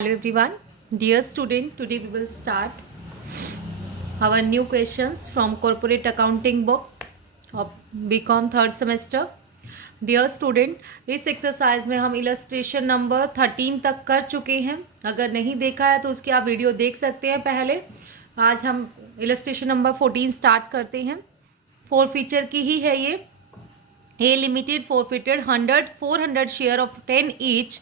Hello everyone, dear student. Today we will start our new questions from corporate accounting book of BCom third semester. Dear student, इस exercise में हम illustration number 13 तक कर चुके हैं. अगर नहीं देखा है तो उसकी आप वीडियो देख सकते हैं पहले. आज हम इलस्ट्रेशन नंबर 14 स्टार्ट करते हैं. 4 फीचर की ही है ये. A Limited forfeited 400 share of 10 each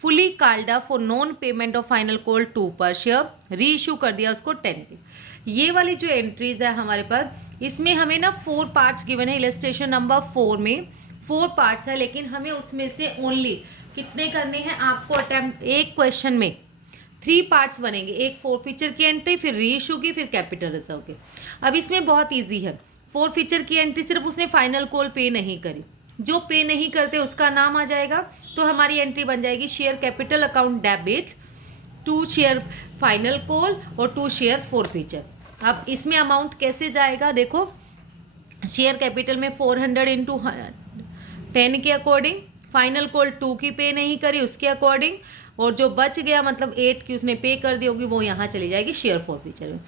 fully called up for non payment of final call 2 पर शेयर. री इशू कर दिया उसको 10 पे. ये वाली जो एंट्रीज है हमारे पास, इसमें हमें ना 4 पार्ट्स गिवन है. इलस्ट्रेशन नंबर 4 में 4 पार्ट्स है, लेकिन हमें उसमें से ओनली कितने करने हैं आपको अटेम्प्ट. एक क्वेश्चन में 3 पार्ट्स बनेंगे. एक 4 फीचर की एंट्री, फिर री इशू की, फिर कैपिटल रिजर्व की. अब इसमें बहुत ईजी है. 4 फीचर की एंट्री सिर्फ उसने फाइनल कॉल पे नहीं करी. जो पे नहीं करते उसका नाम आ जाएगा, तो हमारी एंट्री बन जाएगी share capital account debit 2 share final call और 2 शेयर 4 फीचर. अब इसमें अमाउंट कैसे जाएगा देखो. शेयर कैपिटल में 400 इंटू 10 के अकॉर्डिंग, फाइनल कॉल 2 की पे नहीं करी उसके अकॉर्डिंग, और जो बच गया मतलब 8 की उसने पे कर दी होगी वो यहाँ चली जाएगी शेयर 4 फीचर में.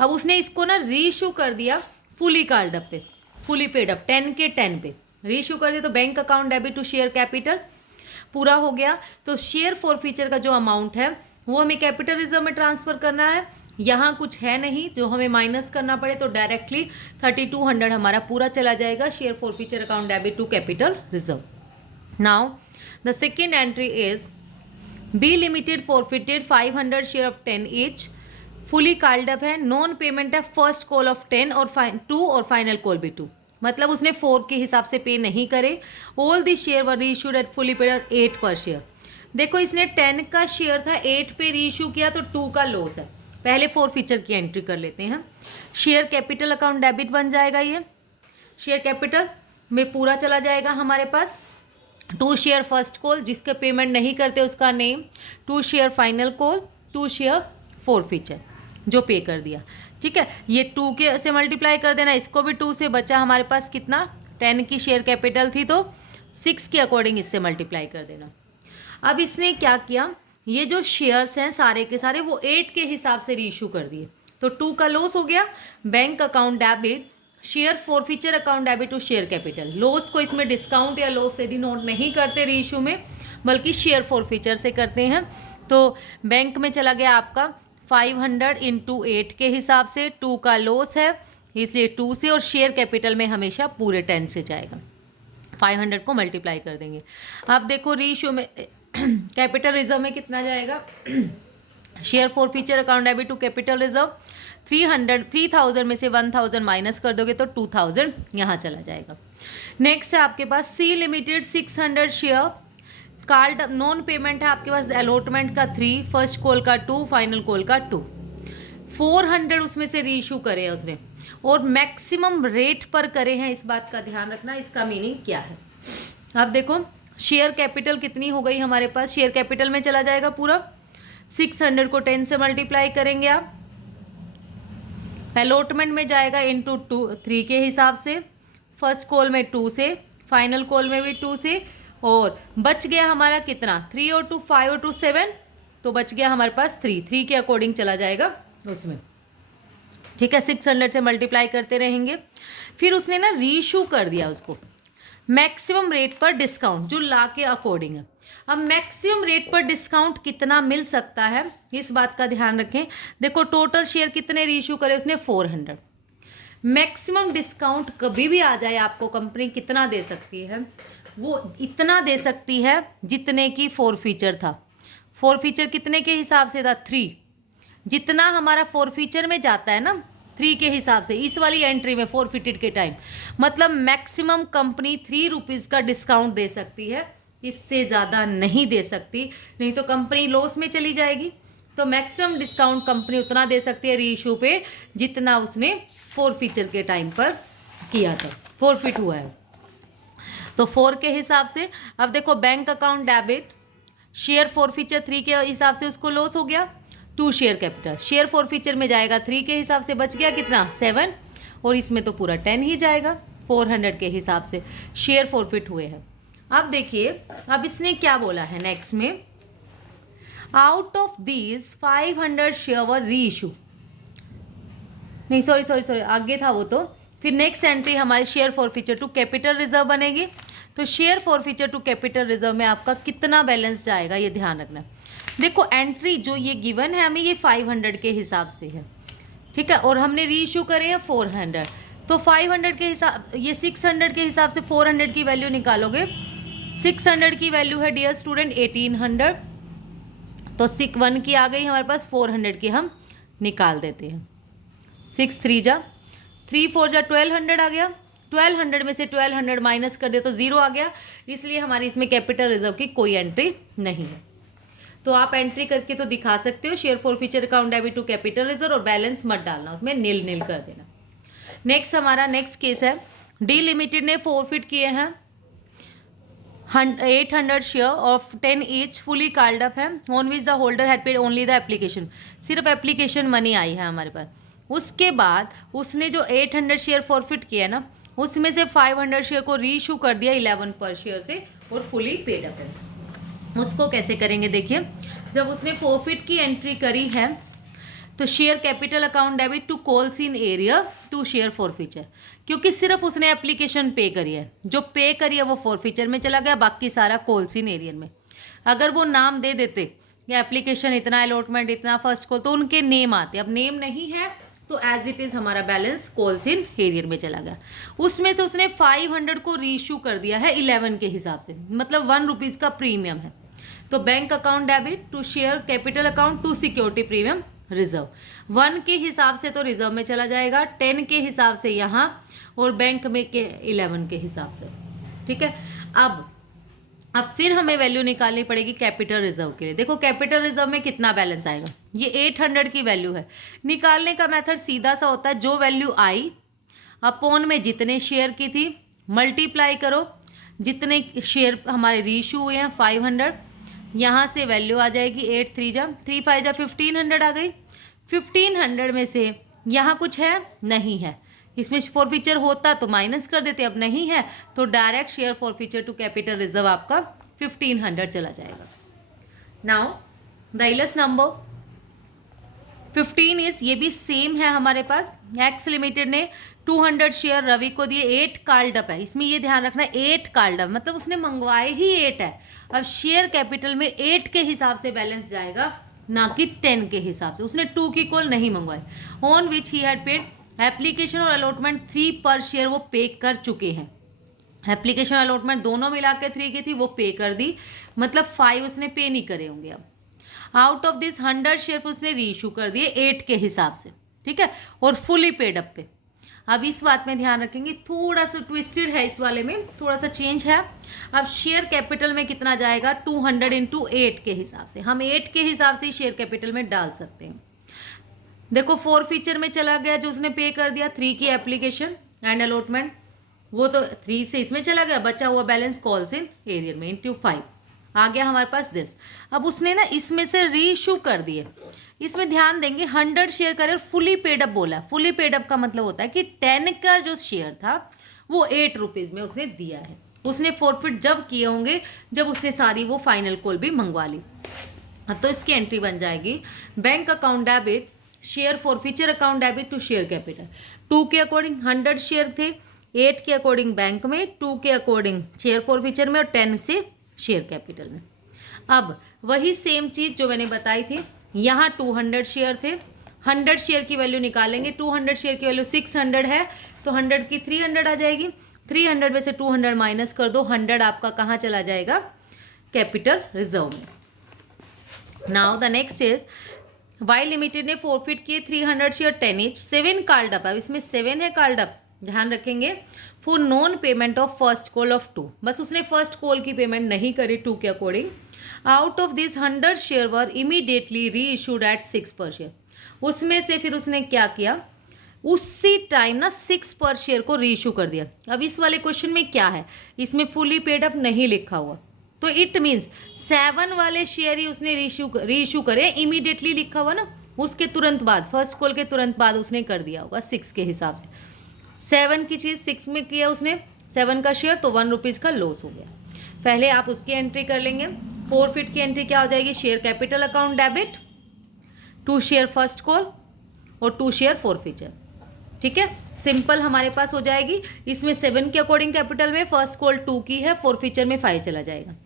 अब उसने इसको ना री इशू कर दिया फुली कॉल्ड अप पे, फुली पेड अप 10 के 10 पे री इशू कर दिया. तो bank account debit to share capital पूरा हो गया. तो शेयर 4 फीचर का जो अमाउंट है वो हमें कैपिटल रिजर्व में ट्रांसफ़र करना है. यहाँ कुछ है नहीं जो हमें माइनस करना पड़े, तो डायरेक्टली 3200 हमारा पूरा चला जाएगा share 4 feature account debit to capital reserve. Now the second entry is B limited forfeited 500 share of 10 each fully called up है. नॉन पेमेंट है फर्स्ट कॉल ऑफ 10 और 2 और फाइनल कॉल भी 2. मतलब उसने 4 के हिसाब से पे नहीं करे. ऑल दी शेयर वर री इशूड एट फुली पेड 8 पर शेयर. देखो इसने 10 का शेयर था, 8 पे री इशू किया, तो 2 का लॉस है. पहले 4 फीचर की एंट्री कर लेते हैं. शेयर कैपिटल अकाउंट डेबिट बन जाएगा. ये शेयर कैपिटल में पूरा चला जाएगा हमारे पास. 2 शेयर फर्स्ट कॉल, जिसके पेमेंट नहीं करते उसका name. 2 share final call, 2 share 4 feature जो पे कर दिया. ठीक है, ये 2 के से मल्टीप्लाई कर देना. इसको भी 2 से बचा हमारे पास कितना, 10 की शेयर कैपिटल थी तो 6 के अकॉर्डिंग इससे मल्टीप्लाई कर देना. अब इसने क्या किया, ये जो शेयर्स हैं सारे के सारे वो 8 के हिसाब से री इशू कर दिए, तो 2 का लॉस हो गया. Bank account debit share 4 feature account debit to share capital. Loss को इसमें डिस्काउंट या लॉस से डिनोट नहीं करते री इशू में, बल्कि शेयर 4 फीचर से करते हैं. तो बैंक में चला गया आपका 500 इंटू 8 के हिसाब से. 2 का लॉस है इसलिए 2 से, और शेयर कैपिटल में हमेशा पूरे 10 से जाएगा. 500 को मल्टीप्लाई कर देंगे. अब देखो रीशो में कैपिटल रिजर्व में कितना जाएगा. Share 4 feature account debit to capital reserve 3000 में से 1000 माइनस कर दोगे तो 2000 यहाँ चला जाएगा. नेक्स्ट है आपके पास C limited 600 share called non payment है आपके पास. अलॉटमेंट का 3, फर्स्ट कॉल का 2, फाइनल कॉल का 2. 400 उसमें से री इशू करे हैं उसने, और मैक्सिमम रेट पर करे हैं. इस बात का ध्यान रखना, इसका मीनिंग क्या है. अब देखो शेयर कैपिटल कितनी हो गई हमारे पास. शेयर कैपिटल में चला जाएगा पूरा. 600 को 10 से मल्टीप्लाई करेंगे आप. अलॉटमेंट में जाएगा इंटू 3 के हिसाब से. फर्स्ट कॉल में 2 से, फाइनल कॉल में भी 2 से, और बच गया हमारा कितना, 3 और 2 5 और 2 7, तो बच गया हमारे पास 3 के अकॉर्डिंग चला जाएगा उसमें. ठीक है, 600 से मल्टीप्लाई करते रहेंगे. फिर उसने ना री इशू कर दिया उसको मैक्सिमम रेट पर डिस्काउंट जो ला के अकॉर्डिंग है. अब मैक्सिमम रेट पर डिस्काउंट कितना मिल सकता है इस बात का ध्यान रखें. देखो टोटल शेयर कितने री इशू करे उसने, 400. मैक्सिमम डिस्काउंट कभी भी आ जाए आपको कंपनी कितना दे सकती है, वो इतना दे सकती है जितने की 4 फीचर था. 4 फीचर कितने के हिसाब से था, 3. जितना हमारा 4 फीचर में जाता है ना 3 के हिसाब से, इस वाली एंट्री में 4 फीटेड के टाइम, मतलब मैक्सिमम कंपनी 3 रुपीज़ का डिस्काउंट दे सकती है. इससे ज़्यादा नहीं दे सकती, नहीं तो कंपनी लॉस में चली जाएगी. तो मैक्सिमम डिस्काउंट कंपनी उतना दे सकती है री इशू पे जितना उसने 4 फीचर के टाइम पर किया था. 4 फीट हुआ है तो 4 के हिसाब से. अब देखो bank account debit share 4 feature 3 के हिसाब से उसको लॉस हो गया. 2 शेयर कैपिटल शेयर 4 फीचर में जाएगा 3 के हिसाब से, बच गया कितना 7, और इसमें तो पूरा 10 ही जाएगा 400 के हिसाब से. शेयर 4 फीट हुए हैं. अब देखिए अब इसने क्या बोला है नेक्स्ट में, out of these 500 share were reissue, नहीं सॉरी आगे था वो। तो फिर नेक्स्ट एंट्री हमारे share forfeiture to capital reserve बनेगी। तो share forfeiture to capital reserve में आपका कितना बैलेंस जाएगा ये ध्यान रखना। देखो एंट्री जो ये गिवन है हमें, ये 500 के हिसाब से है, ठीक है, और हमने री इशू करे हैं 400। तो 500 के हिसाब, ये 600 के हिसाब से 400 की वैल्यू निकालोगे। 600 की वैल्यू है डियर स्टूडेंट 1800, तो 1 की आ गई हमारे पास, 400 की हम निकाल देते हैं। 6 3 जा 3 4 जा 1200 आ गया। 1200 में से 1200 माइनस कर दे तो 0 आ गया, इसलिए हमारी इसमें कैपिटल रिजर्व की कोई एंट्री नहीं है। तो आप एंट्री करके तो दिखा सकते हो share forfeiture account debit to capital reserve, और बैलेंस मत डालना उसमें, नील नील कर देना। नेक्स्ट हमारा नेक्स्ट केस है, डी लिमिटेड ने फॉरफिट किए हैं 800 share of 10 each, fully called up है, on which the holder had paid only the application, सिर्फ एप्लीकेशन मनी आई है हमारे पास। उसके बाद उसने जो 800 शेयर फॉरफिट किया है ना, उसमें से 500 शेयर को री इशू कर दिया 11 पर शेयर से, और फुली पेड अप है। उसको कैसे करेंगे देखिए, जब उसने फॉरफिट की एंट्री करी है तो share capital account debit to calls in arrear to share forfeiture, क्योंकि सिर्फ उसने एप्लीकेशन पे करी है, जो पे करी है वो फॉरफीचर में चला गया, बाकी सारा कॉल्स इन एरियर में। अगर वो नाम दे देते कि एप्लीकेशन इतना, अलॉटमेंट इतना, फर्स्ट कॉल, तो उनके नेम आते, अब नेम नहीं है तो एज इट इज़ हमारा बैलेंस कॉल्स इन एरियर में चला गया। उसमें से उसने 500 को रीइशू कर दिया है 11 के हिसाब से, मतलब 1 रुपीज़ का प्रीमियम है। तो bank account debit to share capital account to security premium reserve, 1 के हिसाब से तो रिजर्व में चला जाएगा, 10 के हिसाब से यहाँ, और बैंक में के 11 के हिसाब से, ठीक है। अब फिर हमें वैल्यू निकालनी पड़ेगी कैपिटल रिजर्व के लिए। देखो कैपिटल रिजर्व में कितना बैलेंस आएगा, ये 800 की वैल्यू है। निकालने का मेथड सीधा सा होता है, जो वैल्यू आई अपॉन में जितने शेयर की थी मल्टीप्लाई करो, जितने शेयर हमारे रीइशू हुए हैं 500, यहाँ से वैल्यू आ जाएगी 8 3 जा 3 5 जा 1500 आ गई। 1500 में से यहाँ कुछ है नहीं है, इसमें फॉरफीचर होता तो माइनस कर देते, अब नहीं है तो direct share forfeiture to capital reserve आपका 1500 चला जाएगा। Now the illus number 15 is, ये भी सेम है हमारे पास। एक्स लिमिटेड ने 200 शेयर रवि को दिए, 8 कॉल्ड अप है, इसमें ये ध्यान रखना 8 कॉल्ड अप मतलब उसने मंगवाए ही 8 है। अब शेयर कैपिटल में 8 के हिसाब से बैलेंस जाएगा, ना कि 10 के हिसाब से। उसने 2 की कॉल नहीं मंगवाई। On which he had paid application और अलॉटमेंट 3 पर शेयर वो पे कर चुके हैं। एप्लीकेशन अलॉटमेंट दोनों मिला के 3 की थी, वो पे कर दी, मतलब 5 उसने पे नहीं करे होंगे। अब आउट ऑफ दिस 100 शेयर उसने रीइशू कर दिए 8 के हिसाब से, ठीक है, और फुली पेड अप पे। अब इस बात में ध्यान रखेंगे, थोड़ा सा ट्विस्टेड है इस वाले में, थोड़ा सा चेंज है। अब शेयर कैपिटल में कितना जाएगा, 200 इंटू 8 के हिसाब से, हम 8 के हिसाब से ही शेयर कैपिटल में डाल सकते हैं। देखो फॉरफीचर में चला गया, जो उसने पे कर दिया 3 की एप्लीकेशन एंड अलॉटमेंट, वो तो 3 से इसमें चला गया, बचा हुआ बैलेंस कॉल्स इन एरियर में इंटू 5 आ गया हमारे पास दिस। अब उसने ना इसमें से रीइशू कर दिए, इसमें ध्यान देंगे 100 शेयर करे, फुली पेड अप बोला है। फुली पेड अप का मतलब होता है कि 10 का जो शेयर था वो 8 रुपीज़ में उसने दिया है। उसने फॉरफिट जब किए होंगे जब उसने सारी वो फाइनल कॉल भी मंगवा ली। तो इसकी एंट्री बन जाएगी bank account debit share forfeiture account debit to share capital. 2 के अकॉर्डिंग 100 शेयर थे, 8 के अकॉर्डिंग बैंक में, 2 के अकॉर्डिंग शेयर फॉरफीचर में, और 10 से शेयर कैपिटल में। अब वही सेम चीज़ जो मैंने बताई थी, यहाँ 200 शेयर थे, 100 शेयर की वैल्यू निकालेंगे, 200 शेयर की वैल्यू 600 है, तो 100 की 300 आ जाएगी, 300 में से 200 माइनस कर दो, 100 आपका कहाँ चला जाएगा, कैपिटल रिजर्व में। Now the next is Y limited ने फॉरफिट किए 300 शेयर 10 ईच, 7 कॉल्ड अप है, इसमें 7 है कॉल्ड अप, ध्यान रखेंगे, for non payment of first call of 2, बस उसने फर्स्ट कॉल की पेमेंट नहीं करी 2 के according. Out of this 100 share were immediately री इशूड एट 6 पर शेयर, उसमें से फिर उसने क्या किया, उसी टाइम ना 6 पर शेयर को री इशू कर दिया। अब इस वाले क्वेश्चन में क्या है, इसमें फुली पेड अप नहीं लिखा हुआ, तो इट मीन्स 7 वाले शेयर ही उसने री इशू करे, इमीडिएटली लिखा हुआ ना, उसके तुरंत बाद, फर्स्ट कॉल के तुरंत बाद उसने कर दिया होगा 6 के हिसाब से। 7 की चीज़ 6 में किया उसने, 7 का शेयर, तो 1 रुपीज़ का लॉस हो गया। पहले आप उसकी एंट्री कर लेंगे, फोरफिट की एंट्री क्या हो जाएगी, share capital account debit to share first call और टू शेयर फोरफिचर। ठीक है, सिंपल हमारे पास हो जाएगी। इसमें 7 के अकॉर्डिंग कैपिटल में फर्स्ट कॉल 2 की है, फोरफिचर में 5 चला जाएगा।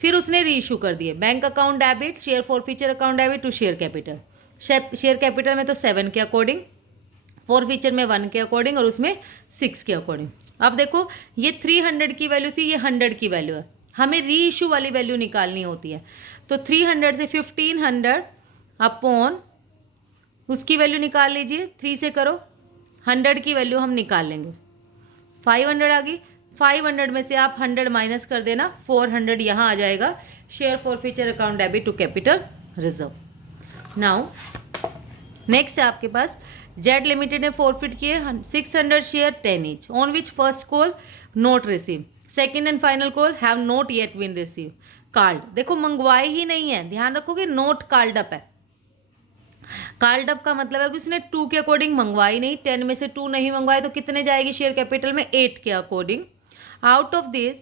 फिर उसने री इशू कर दिए bank account debit share forfeiture account debit to share capital. Share capital में तो 7 के अकॉर्डिंग, फोरफिचर में 1 के अकॉर्डिंग और उसमें 6 के अकॉर्डिंग। अब देखो ये 300 की वैल्यू थी, ये 100 की वैल्यू है, हमें री इशू वाली वैल्यू निकालनी होती है। तो 300 से 1500 अपॉन उसकी वैल्यू निकाल लीजिए, 3 से करो, 100 की वैल्यू हम निकाल लेंगे, 500 आ गई। 500 में से आप 100 माइनस कर देना, 400 यहाँ आ जाएगा share forfeiture account debit to capital reserve. Now next है आपके पास जेड लिमिटेड ने फॉरफिट किए 600 share 10 each on which first call not receive, second and final call have not yet been receive. Called देखो मंगवाए ही नहीं है, ध्यान रखोगे नोट कार्ड अप है। कार्ड अप का मतलब है कि उसने 2 के अकॉर्डिंग मंगवाई नहीं, 10 में से 2 नहीं मंगवाए तो कितने जाएगी शेयर कैपिटल में, 8 के according. Out of this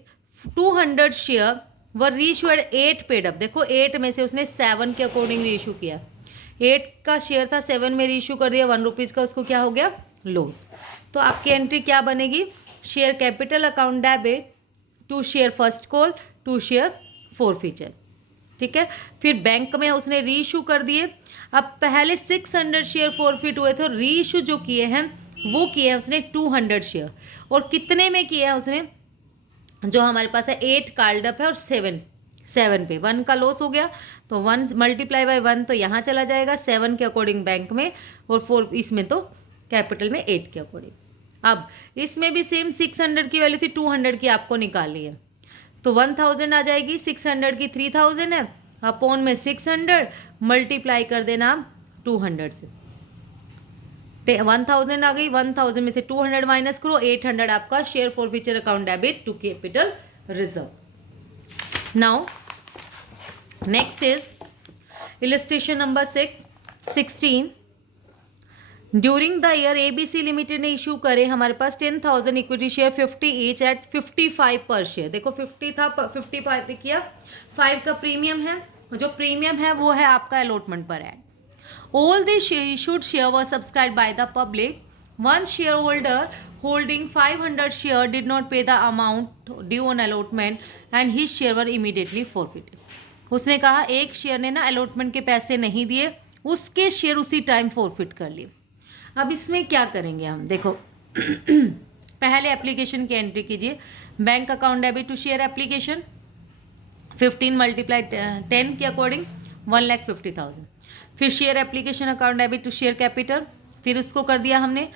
200 share were reissue at 8 paid up. देखो 8 में से उसने 7 के अकॉर्डिंग रीइशू किया, 8 का शेयर था 7 में रीइशू कर दिया, 1 रुपीज़ का, उसको क्या हो गया लॉस। तो आपकी एंट्री क्या बनेगी, share capital account debit to share first call to share forfeiture. ठीक है, फिर बैंक में उसने री इशू कर दिए। अब पहले 600 शेयर फॉरफिट हुए थे, री इशू जो किए हैं वो किए हैं उसने 200 शेयर, और कितने में किया है उसने, जो हमारे पास है 8 कार्ड अप है और 7 पे 1 का लॉस हो गया, तो 1 मल्टीप्लाई बाय 1 तो यहाँ चला जाएगा 7 के अकॉर्डिंग बैंक में, और 4 इसमें तो कैपिटल में 8 के अकॉर्डिंग। अब इसमें भी सेम 600 की वैल्यू थी, 200 की आपको निकालनी है, तो 1000 आ जाएगी, 600 की 3000 है, अपॉन में 600 मल्टीप्लाई कर देना आप 200 से, 1000 आ गई, 1000 में से 200 माइनस करो, 800 आपका share forfeiture account debit to capital reserve. Now next is illustration number 16। During the year ABC limited ने इशू करे हमारे पास 10,000 इक्विटी शेयर 50 ईच एट 55 पर शेयर। देखो 50 था, 55 पे किया, 5 का प्रीमियम है, जो प्रीमियम है वो है आपका अलॉटमेंट पर add. All the issued share were subscribe by the public, one share holder holding 500 share did not pay the amount due on allotment and his share were immediately forfeited. उसने कहा एक share ने ना allotment के पैसे नहीं दिए, उसके शेयर उसी टाइम फॉरफिट कर लिए। अब इसमें क्या करेंगे हम, देखो पहले एप्लीकेशन की एंट्री कीजिए, bank account debit to share application 15 multiply 10 के अकॉर्डिंग 1,50,000। फिर share application account debit to share capital, फिर उसको कर दिया हमने।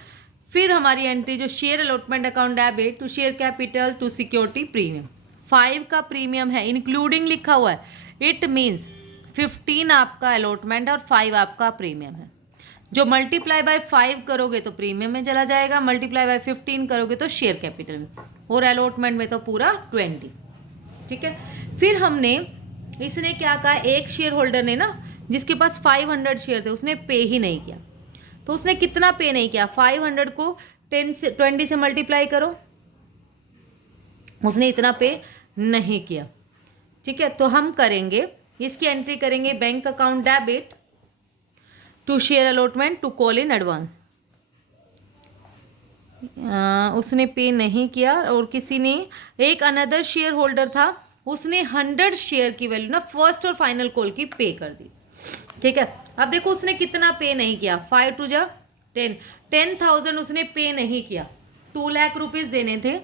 फिर हमारी एंट्री जो share allotment account debit to share capital to security premium, 5 का प्रीमियम है इंक्लूडिंग लिखा हुआ है, इट मीन्स 15 आपका अलॉटमेंट और 5 आपका प्रीमियम है। जो मल्टीप्लाई बाय 5 करोगे तो प्रीमियम में चला जाएगा, मल्टीप्लाई बाय 15 करोगे तो शेयर कैपिटल में, और अलॉटमेंट में तो पूरा 20। ठीक है, फिर हमने इसने क्या कहा, एक शेयर होल्डर ने ना जिसके पास 500 शेयर थे उसने पे ही नहीं किया, तो उसने कितना पे नहीं किया, 500 को 20 से मल्टीप्लाई करो, उसने इतना पे नहीं किया। ठीक है, तो हम करेंगे इसकी एंट्री करेंगे bank account debit to share allotment to call in advance. उसने पे नहीं किया, और किसी ने एक अनदर शेयर होल्डर था उसने 100 शेयर की वैल्यू ना फर्स्ट और फाइनल कॉल की पे कर दी। ठीक है, अब देखो उसने कितना पे नहीं किया, 5 टू जा 10,000 उसने पे नहीं किया, 2 लाख रुपीज़ देने थे,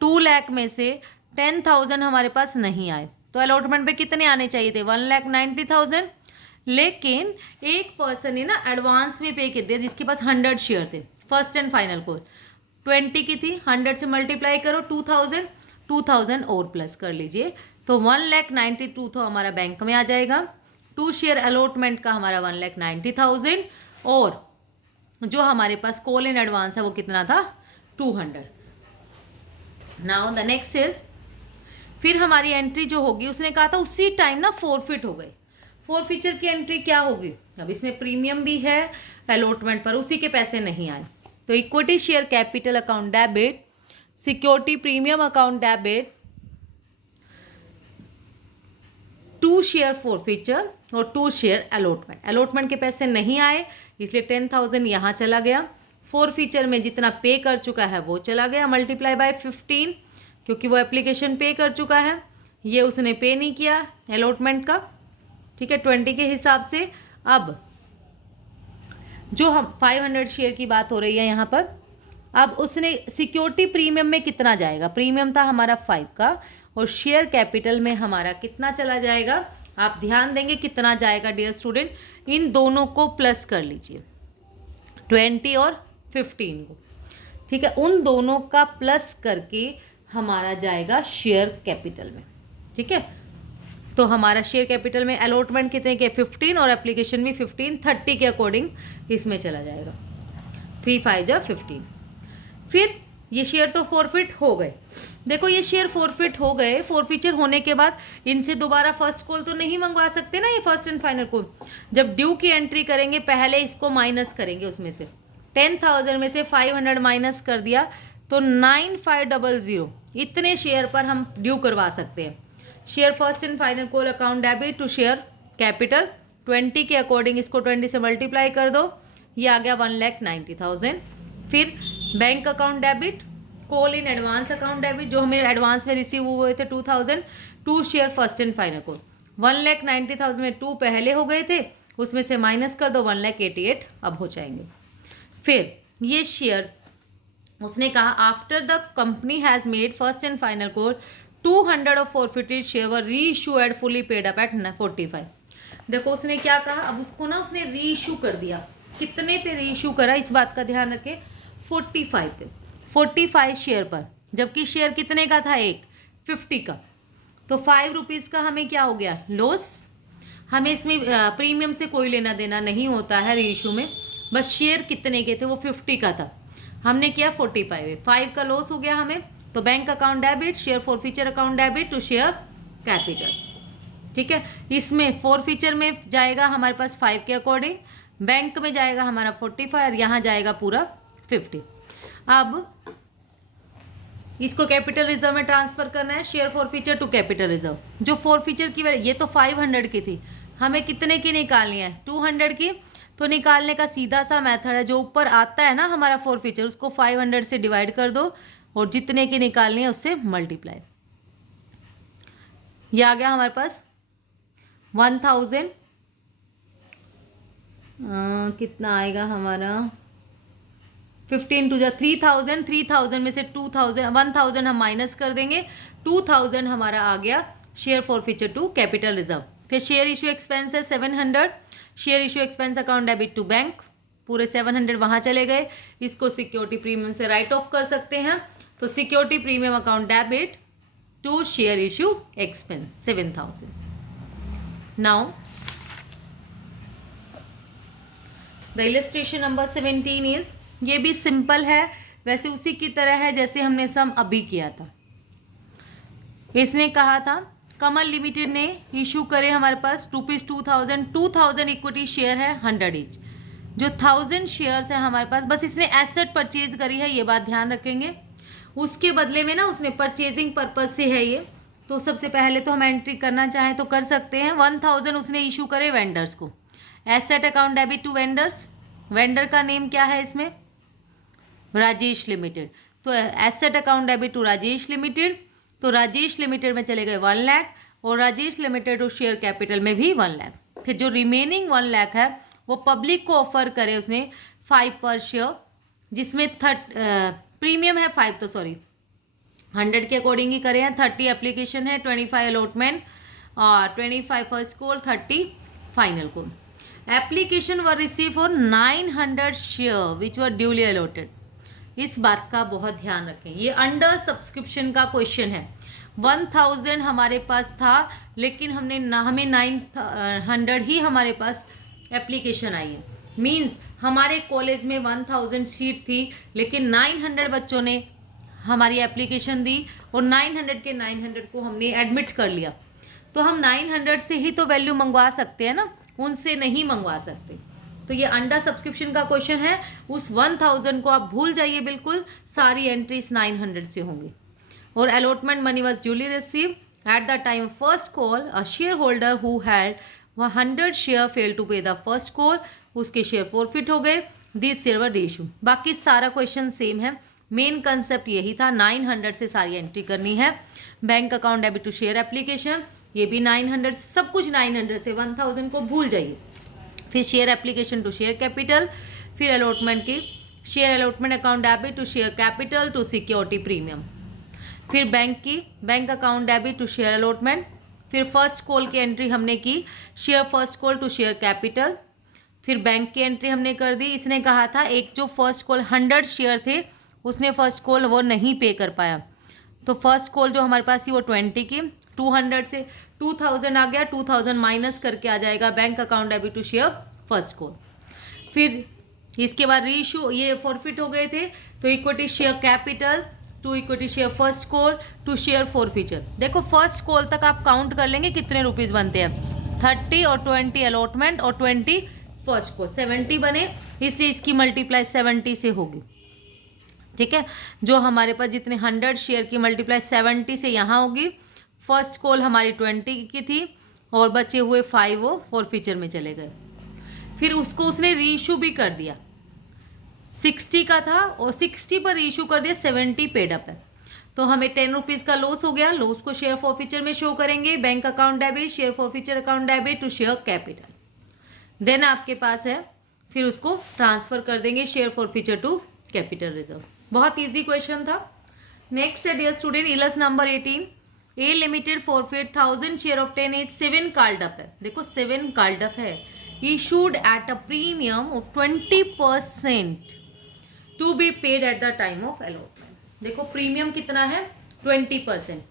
2 लाख में से 10,000 हमारे पास नहीं आए, तो अलॉटमेंट पे कितने आने चाहिए थे, 1,90,000। लेकिन एक पर्सन ने ना एडवांस में पे कर दिया जिसके पास 100 शेयर थे, फर्स्ट एंड फाइनल कॉल 20 की थी, 100 से मल्टीप्लाई करो 2,000 और प्लस कर लीजिए, तो 1,92,000 तो हमारा बैंक में आ जाएगा। 2 शेयर अलॉटमेंट का हमारा 1,90,000, और जो हमारे पास कॉल इन एडवांस है वो कितना था, 200। नाउ द नेक्स्ट इज, फिर हमारी एंट्री जो होगी उसने कहा था उसी टाइम ना फॉरफिट हो गई, फॉरफिचर की एंट्री क्या होगी, अब इसमें प्रीमियम भी है अलॉटमेंट पर, उसी के पैसे नहीं आए, तो equity share capital account debit security premium account debit 2 share forfeiture और 2 शेयर अलॉटमेंट। अलॉटमेंट के पैसे नहीं आए इसलिए 10,000 यहाँ चला गया। फॉरफीचर में जितना पे कर चुका है वो चला गया, मल्टीप्लाई बाय 15 क्योंकि वो एप्लीकेशन पे कर चुका है, ये उसने पे नहीं किया अलॉटमेंट का, ठीक है, 20 के हिसाब से। अब जो हम 500 शेयर की बात हो रही है यहाँ पर, अब उसने सिक्योरिटी प्रीमियम में कितना जाएगा, प्रीमियम था हमारा 5 का और शेयर कैपिटल में हमारा कितना चला जाएगा, आप ध्यान देंगे कितना जाएगा डियर स्टूडेंट, इन दोनों को प्लस कर लीजिए 20 और 15 को, ठीक है, उन दोनों का प्लस करके हमारा जाएगा शेयर कैपिटल में, ठीक है। तो हमारा शेयर कैपिटल में अलॉटमेंट कितने के 15 और एप्लीकेशन भी 15, 30 के अकॉर्डिंग इसमें चला जाएगा, 3 5 जा 15। फिर ये शेयर तो फॉरफिट हो गए, देखो ये शेयर फॉरफिट हो गए, फॉरफीचर होने के बाद इनसे दोबारा फर्स्ट कॉल तो नहीं मंगवा सकते ना, ये फर्स्ट एंड फाइनल कॉल। जब ड्यू की एंट्री करेंगे पहले इसको माइनस करेंगे, उसमें से 10,000 में से 500 माइनस कर दिया तो 9500 इतने शेयर पर हम ड्यू करवा सकते हैं। Share first and final call account debit to share capital 20 के अकॉर्डिंग इसको 20 से मल्टीप्लाई कर दो, ये आ गया 1,90,000। फिर bank account debit, call in advance account debit जो हमें एडवांस में रिसीव हुए थे 2,000, 2 share first and final call 1,90,000 में 2 पहले हो गए थे, उसमें से माइनस कर दो 1,88,000 अब हो जाएंगे। फिर ये शेयर उसने कहा after the company has made first and final call 200 of forfeited share were reissue at fully paid up at 45। देखो उसने क्या कहा, अब उसको ना उसने री इशू कर दिया, कितने पे री इशू करा इस बात का ध्यान रखें, 45 पे, 45 शेयर पर, जबकि शेयर कितने का था, एक 50 का, तो 5 रुपीज़ का हमें क्या हो गया लॉस। हमें इसमें प्रीमियम से कोई लेना देना नहीं होता है री इशू में, बस शेयर कितने के थे वो 50 का था, हमने किया 45, 5 का लॉस हो गया हमें। तो bank account debit, share forfeiture account debit to share capital, ठीक है। इसमें फॉरफीचर में जाएगा हमारे पास 5 के अकॉर्डिंग, बैंक में जाएगा हमारा 45 और यहाँ जाएगा पूरा 50। अब इसको कैपिटल रिजर्व में ट्रांसफर करना है, share forfeiture to capital reserve. जो फॉरफीचर की वैल्यू ये तो 500 की थी, हमें कितने की निकालनी है 200 की, तो निकालने का सीधा सा मेथड है, जो ऊपर आता है ना हमारा फॉरफीचर उसको 500 से डिवाइड कर दो और जितने की निकालनी है उससे मल्टीप्लाई। ये आ गया हमारे पास 1000, कितना आएगा हमारा 15 टू जा 3000, 3000 में से 1000 हम माइनस कर देंगे, 2000 हमारा आ गया share forfeiture to capital reserve. फिर शेयर इशू एक्सपेंस है 700, share issue expense account debit to bank, पूरे 700 वहाँ चले गए, इसको सिक्योरिटी प्रीमियम से राइट ऑफ कर सकते हैं, तो security premium account debit to share issue expense 7000। Now the illustration number 17 is, ये भी सिंपल है, वैसे उसी की तरह है जैसे हमने सम अभी किया था। इसने कहा था कमल लिमिटेड ने इशू करे हमारे पास ₹2000 इक्विटी शेयर है 100 ईच, जो 1000 शेयर्स है हमारे पास, बस इसने एसेट परचेज करी है, ये बात ध्यान रखेंगे। उसके बदले में ना उसने परचेजिंग पर्पज से है ये, तो सबसे पहले तो हम एंट्री करना चाहें तो कर सकते हैं। 1000 उसने इशू करे वेंडर्स को, asset account debit to vendors, vendor का नेम क्या है इसमें राजेश लिमिटेड, तो asset account debit to Rajesh limited, तो राजेश लिमिटेड में चले गए 1 लाख और Rajesh limited to share capital में भी 1 लाख। फिर जो रिमेनिंग 1 लाख है वो पब्लिक को ऑफर करे उसने 5 पर शेयर, जिसमें प्रीमियम है 5, तो सॉरी 100 के अकॉर्डिंग ही करे हैं, 30 एप्लीकेशन है, 25 अलॉटमेंट और 25 first call, 30 final call. Application were receive for 900 share which were duly allotted, इस बात का बहुत ध्यान रखें, ये अंडर सब्सक्रिप्शन का क्वेश्चन है। 1000 हमारे पास था लेकिन हमें 900 ही हमारे पास एप्लीकेशन आई है, मींस हमारे कॉलेज में 1000 सीट थी लेकिन 900 बच्चों ने हमारी एप्लीकेशन दी और 900 के 900 को हमने एडमिट कर लिया, तो हम 900 से ही तो वैल्यू मंगवा सकते हैं ना, उनसे नहीं मंगवा सकते। तो ये अंडर सब्सक्रिप्शन का क्वेश्चन है, उस 1000 को आप भूल जाइए बिल्कुल, सारी एंट्रीज 900 से होंगी। और allotment money was duly receive at the time first call a share holder who had 100 share fail to pay the first call, उसके शेयर फॉरफिट हो गए, दिस शेयर वर रीइशू। बाकी सारा क्वेश्चन सेम है, main concept यही था, 900 से सारी एंट्री करनी है। Bank account debit to share application, ये भी 900 से, सब कुछ 900 से, 1000 को भूल जाइए। फिर share application to share capital, फिर अलॉटमेंट की share allotment account debit to share capital to security premium, फिर बैंक की bank account debit to share allotment, फिर फर्स्ट कॉल की एंट्री हमने की share first call to share capital, फिर bank की एंट्री हमने कर दी। इसने कहा था एक जो फर्स्ट कॉल 100 शेयर थे उसने फर्स्ट कॉल वो नहीं पे कर पाया, तो फर्स्ट कॉल जो हमारे पास थी वो 20 की, 200 से 2000 आ गया, 2000 माइनस करके आ जाएगा bank account debit to share first call. फिर इसके बाद रीइशू, ये फॉरफिट हो गए थे, तो equity share capital to equity share first call to share forfeiture. देखो फर्स्ट कॉल तक आप काउंट कर लेंगे कितने रुपीज़ बनते हैं, 30 और 20 अलॉटमेंट और 20 फर्स्ट कॉल, 70 बने, इसलिए इसकी मल्टीप्लाई 70 से होगी। ठीक है, जो हमारे पास जितने 100 शेयर की मल्टीप्लाई 70 से यहाँ होगी। फर्स्ट कॉल हमारी 20 की थी और बचे हुए 5 वो फॉरफिचर में चले गए। फिर उसको उसने रीइशू भी कर दिया, 60 का था और 60 पर रीइशू कर दिया, 70 पेड अप है, तो हमें 10 रुपीज़ का लॉस हो गया। लॉस को शेयर फॉरफिचर में शो करेंगे, bank account debit share forfeiture account debit to share capital. Then आपके पास है, फिर उसको ट्रांसफर कर देंगे share forfeiture to capital reserve. बहुत ईजी क्वेश्चन था। नेक्स्ट है dear student, illus number 18, A limited forfeit 1000 share of 10 as 7 called up है। देखो 7 कॉल्ड अप है, issued at a premium of 20% to be paid eight the time of allotment. देखो premium कितना है, 20%।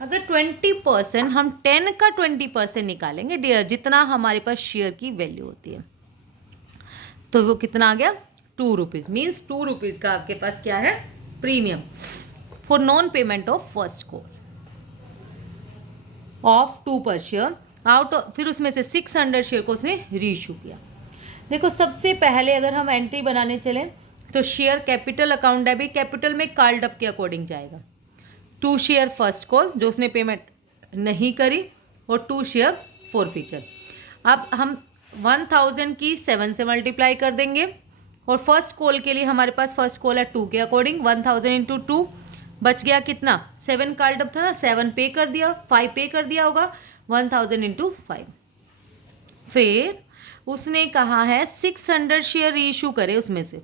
अगर 20% हम 10 का 20% निकालेंगे डियर, जितना हमारे पास शेयर की वैल्यू होती है, तो वो कितना आ गया, 2 रुपीज़। मीन्स 2 रुपीज़ का आपके पास क्या है, premium for non payment of first call of 2 पर शेयर आउट। फिर उसमें से 600 शेयर को उसने रीइशू किया। देखो सबसे पहले अगर हम एंट्री बनाने चलें तो share capital account debit, capital में कॉल्ड अप के अकॉर्डिंग जाएगा, 2 शेयर फर्स्ट कॉल जो उसने पेमेंट नहीं करी और 2 शेयर फॉरफिचर। अब हम 1000 की 7 से मल्टीप्लाई कर देंगे और फर्स्ट कॉल के लिए हमारे पास फर्स्ट कॉल है 2 के अकॉर्डिंग, 1000 इंटू 2 बच गया कितना, 7 कॉल्ड अप था ना, 7 पे कर दिया, 5 पे कर दिया होगा, 1000 इंटू 5। फिर उसने कहा है 600 शेयर रीइशू करे उसमें से,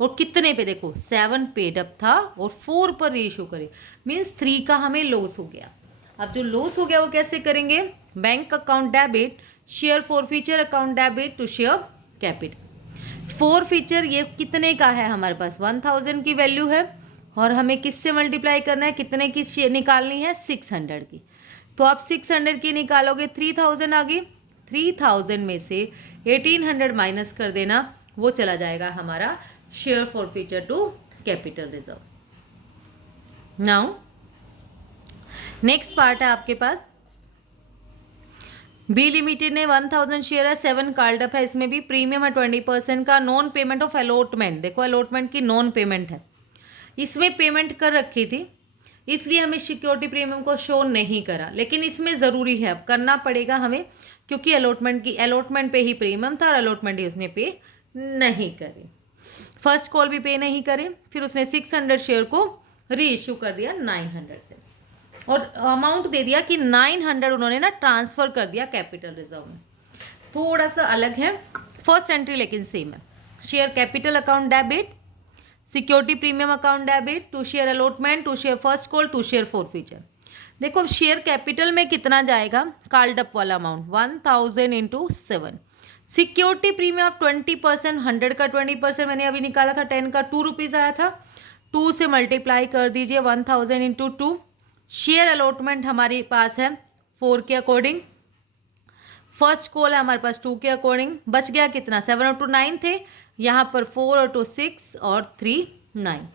और कितने पे, देखो 7 पेड अप था और 4 पर रीइशू करे, मीन्स 3 का हमें लॉस हो गया। अब जो लॉस हो गया वो कैसे करेंगे, bank account debit share forfeiture account debit to share capital. Forfeiture ये कितने का है, हमारे पास 1000 की वैल्यू है और हमें किससे मल्टीप्लाई करना है, कितने की शेयर निकालनी है, 600 की। तो आप 600 की निकालोगे, 3000 आ गई, 3000 में से 1800 माइनस कर देना, वो चला जाएगा हमारा share forfeiture to capital reserve. Now next part है आपके पास, बी लिमिटेड ने 1000 शेयर है, 7 कॉल्ड अप है, इसमें भी प्रीमियम है 20% का, नॉन पेमेंट ऑफ अलॉटमेंट। देखो अलॉटमेंट की नॉन पेमेंट है, इसमें पेमेंट कर रखी थी इसलिए हमें सिक्योरिटी प्रीमियम को शो नहीं करा, लेकिन इसमें ज़रूरी है, अब करना पड़ेगा हमें, क्योंकि अलॉटमेंट पे ही प्रीमियम था और अलॉटमेंट ही उसने पे नहीं करी, फर्स्ट कॉल भी पे नहीं करे। फिर उसने 600 शेयर को रीइशू कर दिया 900 से, और अमाउंट दे दिया कि 900 उन्होंने ना ट्रांसफ़र कर दिया कैपिटल रिजर्व में। थोड़ा सा अलग है फर्स्ट एंट्री, लेकिन सेम है। Share capital account debit security premium account debit to share allotment to share first call to share forfeiture. देखो अब शेयर कैपिटल में कितना जाएगा, कॉल्ड अप वाला amount 1000 into 7, security premium of 20%, 100 का 20% मैंने अभी निकाला था, 10 का 2 रुपीज़ आया था, 2 से मल्टीप्लाई कर दीजिए 1000 इंटू 2। शेयर अलॉटमेंट हमारे पास है 4 के अकॉर्डिंग, फर्स्ट कॉल है हमारे पास 2 के अकॉर्डिंग, बच गया कितना, 7 और 2 9 थे, यहाँ पर 4 और 2 6 और 3 9,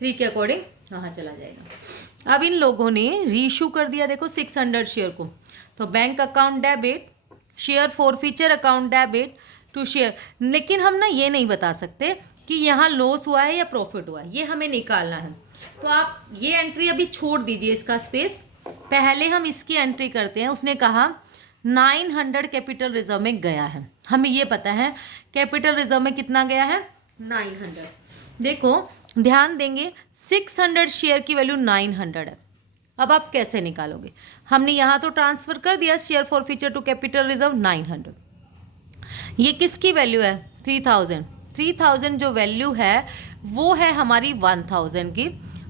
3 के अकॉर्डिंग यहाँ चला जाएगा। अब इन लोगों ने रीइशू कर दिया देखो 600 शेयर को, तो bank account debit share forfeiture account debit to share, लेकिन हम ना ये नहीं बता सकते कि यहाँ लॉस हुआ है या प्रॉफिट हुआ है, ये हमें निकालना है। तो आप ये एंट्री अभी छोड़ दीजिए इसका स्पेस, पहले हम इसकी एंट्री करते हैं। उसने कहा 900 कैपिटल रिजर्व में गया है, हमें ये पता है कैपिटल रिजर्व में कितना गया है 900। देखो ध्यान देंगे 600 शेयर की वैल्यू 900 है। अब आप कैसे निकालोगे? हमने यहाँ तो ट्रांसफर कर दिया share forfeiture to capital reserve 900। ये किसकी वैल्यू है 3000। 3000 जो वैल्यू है वो है हमारी 1000 की,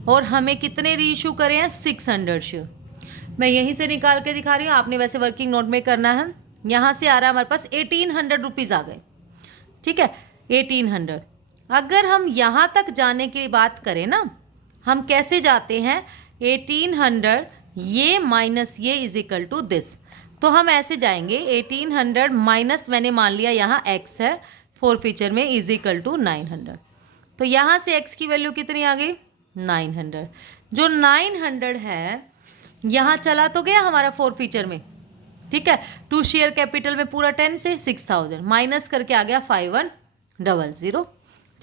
और हमें कितने री इशू करे हैं 600 शेयर। मैं यहीं से निकाल के दिखा रही हूँ, आपने वैसे वर्किंग नोट में करना है। यहाँ से आ रहा है हमारे पास 1800 रुपीज़ आ गए, ठीक है 1800। अगर हम यहाँ तक जाने की बात करें ना, हम कैसे जाते हैं 1800 ये माइनस ये इज इक्वल टू दिस। तो हम ऐसे जाएंगे 1800 माइनस मैंने मान लिया यहाँ x है फॉर फ्यूचर में इज इक्वल टू 900। तो यहाँ से x की वैल्यू कितनी आ गई 900। जो 900 है यहाँ चला तो गया हमारा फॉर फ्यूचर में, ठीक है। टू शेयर कैपिटल में पूरा 10 से 6000 माइनस करके आ गया 5100,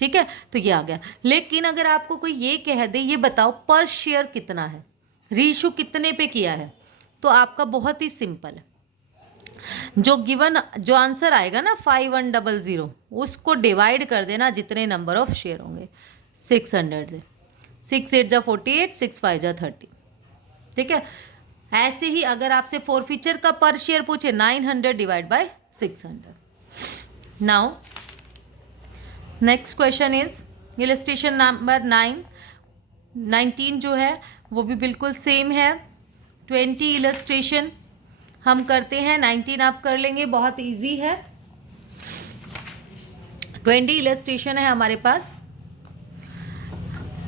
ठीक है। तो ये आ गया। लेकिन अगर आपको कोई ये कह दे ये बताओ पर शेयर कितना है, रीइशू कितने पे किया है, तो आपका बहुत ही सिंपल है। जो गिवन जो आंसर आएगा ना 5100 उसको डिवाइड कर देना जितने नंबर ऑफ शेयर होंगे 600 से। 6 8 जा 48, 6 5 जा 30, ठीक है। ऐसे ही अगर आपसे फॉर फ्यूचर का पर शेयर पूछे 900 divide by 600। Now next question is illustration number 19 जो है वो भी बिल्कुल सेम है। 20 इलस्ट्रेशन हम करते हैं, 19 आप कर लेंगे, बहुत इजी है। 20 इलस्ट्रेशन है हमारे पास।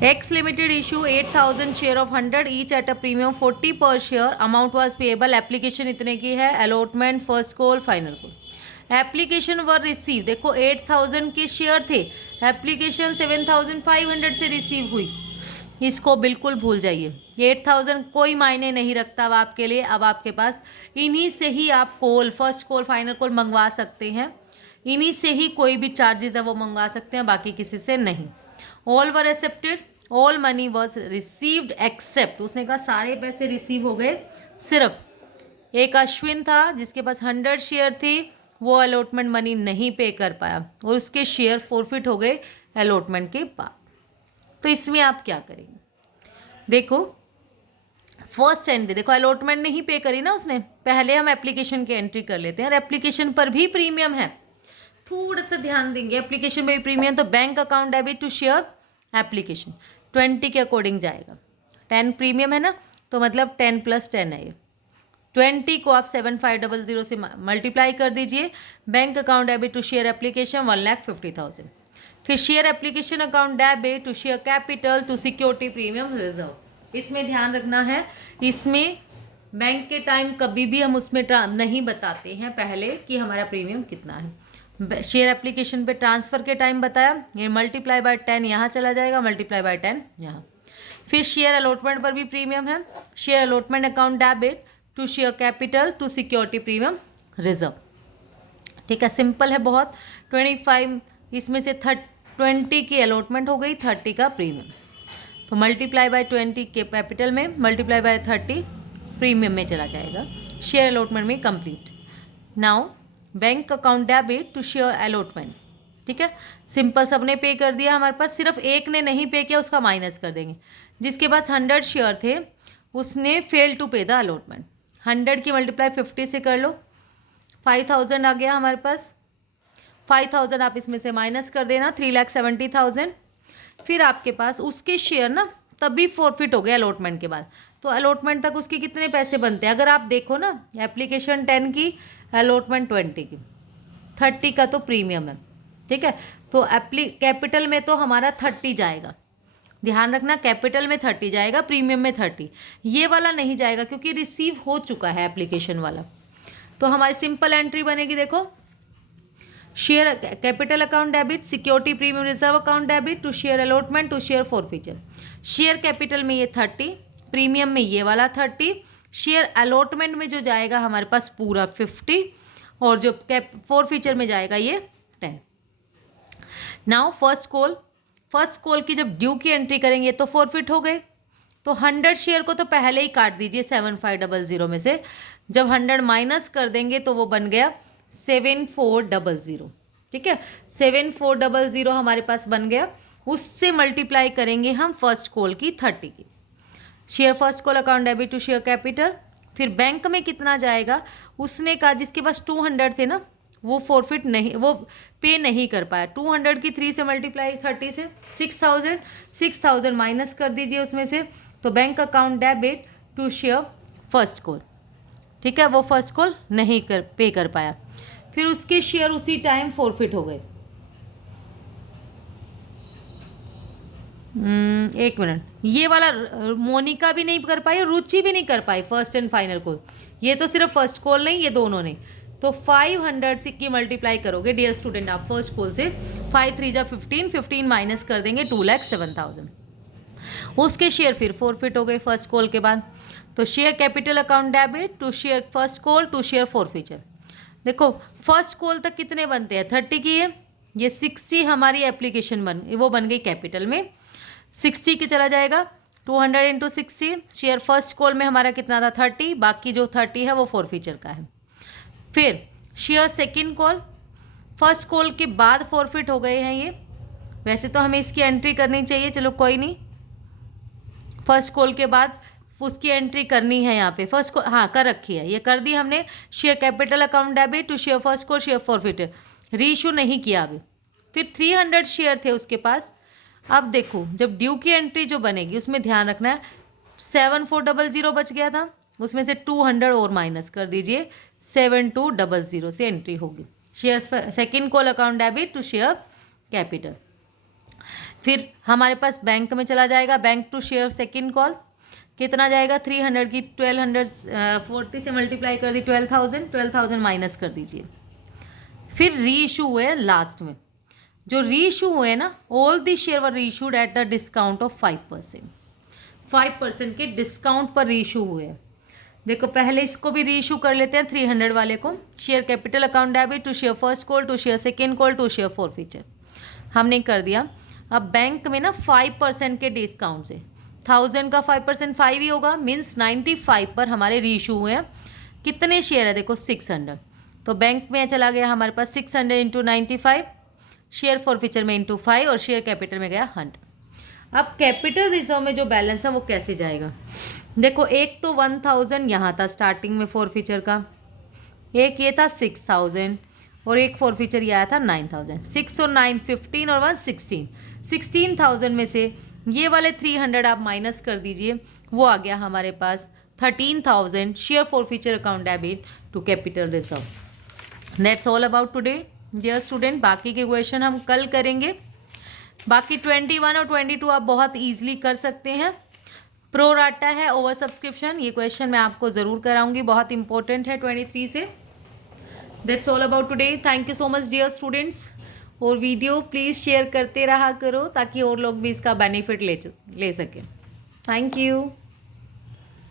X Limited issue 8000 share of 100 each at a premium 40 per share. Amount was payable. Application इतने की है। Allotment first call final call. Application were receive. देखो 8000 के शेयर थे, एप्लीकेशन 7500 से रिसीव हुई। इसको बिल्कुल भूल जाइए, ये 8000 कोई मायने नहीं रखता अब आपके लिए। अब आपके पास इन्हीं से ही आप call first call final call मंगवा सकते हैं, इन्हीं से ही कोई भी चार्जेस है वो मंगवा सकते हैं, बाकी किसी से नहीं। All were accepted, all money was received accept. उसने कहा सारे पैसे रिसीव हो गए, सिर्फ एक अश्विन था जिसके पास 100 शेयर थे, वो अलॉटमेंट मनी नहीं पे कर पाया और उसके शेयर फॉरफिट हो गए अलॉटमेंट के बाद। तो इसमें आप क्या करेंगे? देखो फर्स्ट एंट्री, देखो अलॉटमेंट नहीं पे करी ना उसने, पहले हम एप्लीकेशन की एंट्री कर लेते हैं। और एप्लीकेशन पर भी प्रीमियम है, थोड़ा सा ध्यान देंगे। एप्लीकेशन में भी प्रीमियम, तो bank account debit to share application 20 के अकॉर्डिंग जाएगा। 10 प्रीमियम है ना, तो मतलब 10 + 10 है ये। 20 को आप 7500 से मल्टीप्लाई कर दीजिए। Bank account debit to share application 1,50,000। फिर share application account debit to share capital to security premium reserve. इसमें ध्यान रखना है, इसमें बैंक के टाइम कभी भी हम उसमें नहीं बताते हैं पहले कि हमारा प्रीमियम कितना है। शेयर एप्लीकेशन पे ट्रांसफ़र के टाइम बताया, ये मल्टीप्लाई बाय 10 यहाँ चला जाएगा, मल्टीप्लाई बाय 10 यहाँ। फिर शेयर अलॉटमेंट पर भी प्रीमियम है। Share allotment account debit to share capital to security premium reserve, ठीक है। सिंपल है बहुत। 25 इसमें से 20 की अलॉटमेंट हो गई, 30 का प्रीमियम, तो मल्टीप्लाई बाय 20 के कैपिटल में, मल्टीप्लाई बाय 30 प्रीमियम में चला जाएगा। शेयर अलॉटमेंट में complete. Now bank account debit to share allotment, ठीक है। सिंपल, सबने पे कर दिया हमारे पास, सिर्फ एक ने नहीं पे किया, उसका माइनस कर देंगे। जिसके पास 100 शेयर थे उसने fail to pay the allotment. 100 की मल्टीप्लाई 50 से कर लो, 5000 आ गया हमारे पास। 5000 आप इसमें से माइनस कर देना, 3,70,000। फिर आपके पास उसके शेयर ना तभी फॉरफिट हो गए अलॉटमेंट के बाद, तो अलॉटमेंट तक उसके कितने पैसे बनते हैं? अगर आप देखो ना, एप्लीकेशन 10 की, अलॉटमेंट 20 की, 30 का तो प्रीमियम है, ठीक है। तो कैपिटल में तो हमारा 30 जाएगा, ध्यान रखना, कैपिटल में 30 जाएगा, प्रीमियम में 30। ये वाला नहीं जाएगा क्योंकि रिसीव हो चुका है एप्लीकेशन वाला। तो हमारी सिंपल एंट्री बनेगी, देखो share capital account debit security premium reserve account debit to share allotment to share forfeiture. Share capital में ये 30, प्रीमियम में ये वाला 30, शेयर अलॉटमेंट में जो जाएगा हमारे पास पूरा 50, और जो फॉरफीचर में जाएगा ये 10। नाउ फर्स्ट कॉल की जब ड्यू की एंट्री करेंगे तो फॉरफिट हो गए, तो 100 शेयर को तो पहले ही काट दीजिए 7500 में से। जब 100 माइनस कर देंगे तो वो बन गया 7400। ठीक है, 7400 हमारे पास बन गया। उससे मल्टीप्लाई करेंगे हम फर्स्ट कॉल की 30 की। Share first call account debit to share capital. फिर बैंक में कितना जाएगा, उसने कहा जिसके पास 200 थे ना, वो फॉरफिट नहीं, वो पे नहीं कर पाया। 200 की 3 से मल्टीप्लाई 30 से 6000 माइनस कर दीजिए उसमें से, तो bank account debit to share first call. ठीक है, वो फर्स्ट कॉल नहीं पे कर पाया, फिर उसके शेयर उसी टाइम फॉरफिट हो गए। एक मिनट, ये वाला मोनिका भी नहीं कर पाई, रुचि भी नहीं कर पाई फर्स्ट एंड फाइनल कॉल। ये तो सिर्फ फर्स्ट कॉल नहीं, ये दोनों ने। तो 500 से की मल्टीप्लाई करोगे डियर स्टूडेंट आप फर्स्ट कॉल से। 5 3 जा 15, 15 माइनस कर देंगे 2,07,000। उसके शेयर फिर फॉरफिट हो गए फर्स्ट कॉल के बाद। तो share capital account debit to share first call to share forfeiture. देखो फर्स्ट कॉल तक कितने बनते हैं, 30 की है, ये 60 हमारी एप्लीकेशन वो बन गई कैपिटल में। 60 की चला जाएगा 200 इंटू 60। शेयर फर्स्ट कॉल में हमारा कितना था 30, बाकी जो 30 है वो फॉरफिचर का है। फिर share second call, first call के बाद फॉरफिट हो गए हैं ये। वैसे तो हमें इसकी एंट्री करनी चाहिए, चलो कोई नहीं, फर्स्ट कॉल के बाद उसकी एंट्री करनी है यहाँ पे। फर्स्ट कॉल हाँ कर रखी है, ये कर दी हमने। Share capital account debit to share first call share forfeiture, reissue नहीं किया अभी। फिर 300 शेयर थे उसके पास। अब देखो जब ड्यू की एंट्री जो बनेगी उसमें ध्यान रखना है, 7400 बच गया था, उसमें से 200 और माइनस कर दीजिए, 7200 से एंट्री होगी। Share second call account debit to share capital. फिर हमारे पास बैंक में चला जाएगा, bank to share second call कितना जाएगा, 300 की 1240 से मल्टीप्लाई कर दी 12,000 माइनस कर दीजिए। फिर री इशू हुए लास्ट में, जो री इशू हुए ना, ऑल दी शेयर वर री issued at the discount of 5%। 5% के डिस्काउंट पर री इशू हुए हैं। देखो पहले इसको भी री इशू कर लेते हैं 300 वाले को। Share capital account debit to share first call to share second call to share forfeiture हमने कर दिया। अब बैंक में ना 5% के डिस्काउंट से 1000 का 5% 5 ही होगा, मीन्स 95 पर हमारे री इशू हुए हैं। कितने शेयर है देखो 600, तो बैंक में चला गया हमारे पास 600 इंटू 95, शेयर फॉरफिचर में इंटू 5 और शेयर कैपिटल में गया 100। अब कैपिटल रिजर्व में जो बैलेंस है वो कैसे जाएगा, देखो एक तो 1000 यहाँ था स्टार्टिंग में फॉरफिचर का, एक ये था 6000 और एक फॉरफिचर ये आया था 9000। 6 और 9 15 और 1 16। 16,000 में से ये वाले 300 आप माइनस कर दीजिए, वो आ गया हमारे पास 13,000 share forfeiture account debit to capital reserve. That's all about today dear student. बाकी के क्वेश्चन हम कल करेंगे। बाकी 21 और 22 आप बहुत ईजिली कर सकते हैं। प्रो राटा है ओवर सब्सक्रिप्शन, ये क्वेश्चन मैं आपको ज़रूर कराऊंगी, बहुत इंपॉर्टेंट है 23 से। That's all about today, thank you so much dear students. और वीडियो प्लीज़ शेयर करते रहा करो ताकि और लोग भी इसका बेनिफिट ले सकें। Thank you.